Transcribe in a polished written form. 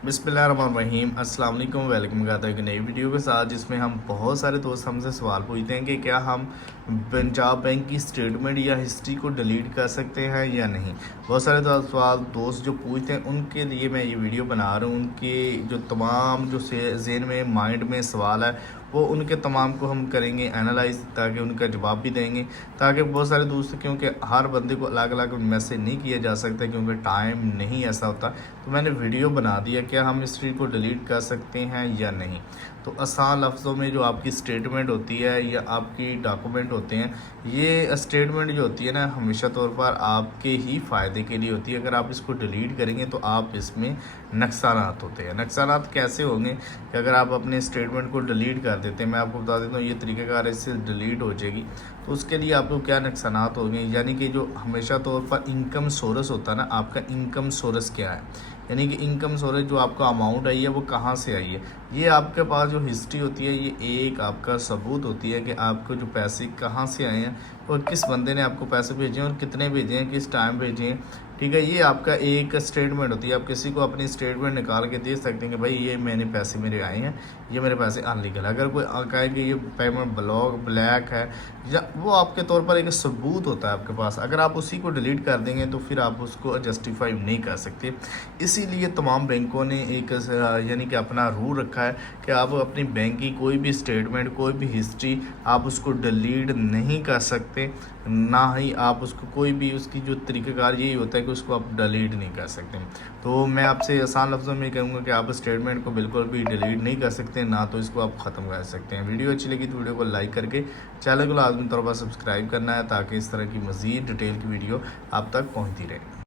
बिस्मिल्लाहिर्रहमानिर्रहीम। अस्सलाम वालेकुम। वेलकम करता है एक नई वीडियो के साथ, जिसमें हम बहुत सारे दोस्त हमसे सवाल पूछते हैं कि क्या हम पंजाब बैंक की स्टेटमेंट या हिस्ट्री को डिलीट कर सकते हैं या नहीं। बहुत सारे सवाल दोस्त जो पूछते हैं उनके लिए मैं ये वीडियो बना रहा हूँ। उनके जो तमाम जो ज़हन में माइंड में सवाल है वो उनके तमाम को हम करेंगे एनालाइज, ताकि उनका जवाब भी देंगे। ताकि बहुत सारे दोस्त, क्योंकि हर बंदे को अलग अलग मैसेज नहीं किया जा सकता क्योंकि टाइम नहीं ऐसा होता, तो मैंने वीडियो बना दिया क्या हम हिस्ट्री को डिलीट कर सकते हैं या नहीं। तो आसान लफ्ज़ों में जो आपकी स्टेटमेंट होती है या आपकी डॉक्यूमेंट होते हैं, ये स्टेटमेंट जो होती है ना, हमेशा तौर पर आपके ही फ़ायदे के लिए होती है। अगर आप इसको डिलीट करेंगे तो आप इसमें नुकसानात होते हैं। नुकसानात कैसे होंगे कि अगर आप अपने स्टेटमेंट को डिलीट कर देते हैं, मैं आपको बता देता हूँ ये तरीक़ाकार इससे डिलीट हो जाएगी, तो उसके लिए आपको क्या नुकसानात होंगे। यानी कि जो हमेशा तौर पर इनकम सोर्स होता है ना, आपका इनकम सोर्स क्या है, यानी कि इनकम सोर्स जो आपका अमाउंट आई है वो कहाँ से आई है, ये आपके पास जो हिस्ट्री होती है ये एक आपका सबूत होती है कि आपको जो पैसे कहाँ से आए हैं और किस बंदे ने आपको पैसे भेजे हैं और कितने भेजे हैं, किस टाइम भेजे हैं। ठीक है, ये आपका एक स्टेटमेंट होती है। आप किसी को अपनी स्टेटमेंट निकाल के दे सकते हैं कि भाई ये मैंने पैसे मेरे आए हैं, ये मेरे पैसे अनलीगल है। अगर कोई कहे कि ये पेमेंट ब्लैक है, या वो आपके तौर पर एक सबूत होता है आपके पास। अगर आप उसी को डिलीट कर देंगे तो फिर आप उसको जस्टिफाई नहीं कर सकते। इसीलिए तमाम बैंकों ने एक यानी कि अपना रूल रखा है कि आप अपनी बैंक की कोई भी स्टेटमेंट, कोई भी हिस्ट्री आप उसको डिलीट नहीं कर सकते, ना ही आप उसको कोई भी उसकी जो तरीक़ाकार यही होता है कि उसको आप डिलीट नहीं कर सकते। तो मैं आपसे आसान लफ्ज़ों में कहूँगा कि आप स्टेटमेंट को बिल्कुल भी डिलीट नहीं कर सकते, ना तो इसको आप ख़त्म कर सकते हैं। वीडियो अच्छी लगी तो वीडियो को लाइक करके चैनल को लाजमी तौर पर सब्सक्राइब करना है, ताकि इस तरह की मज़ीद डिटेल की वीडियो आप तक पहुँचती रहे।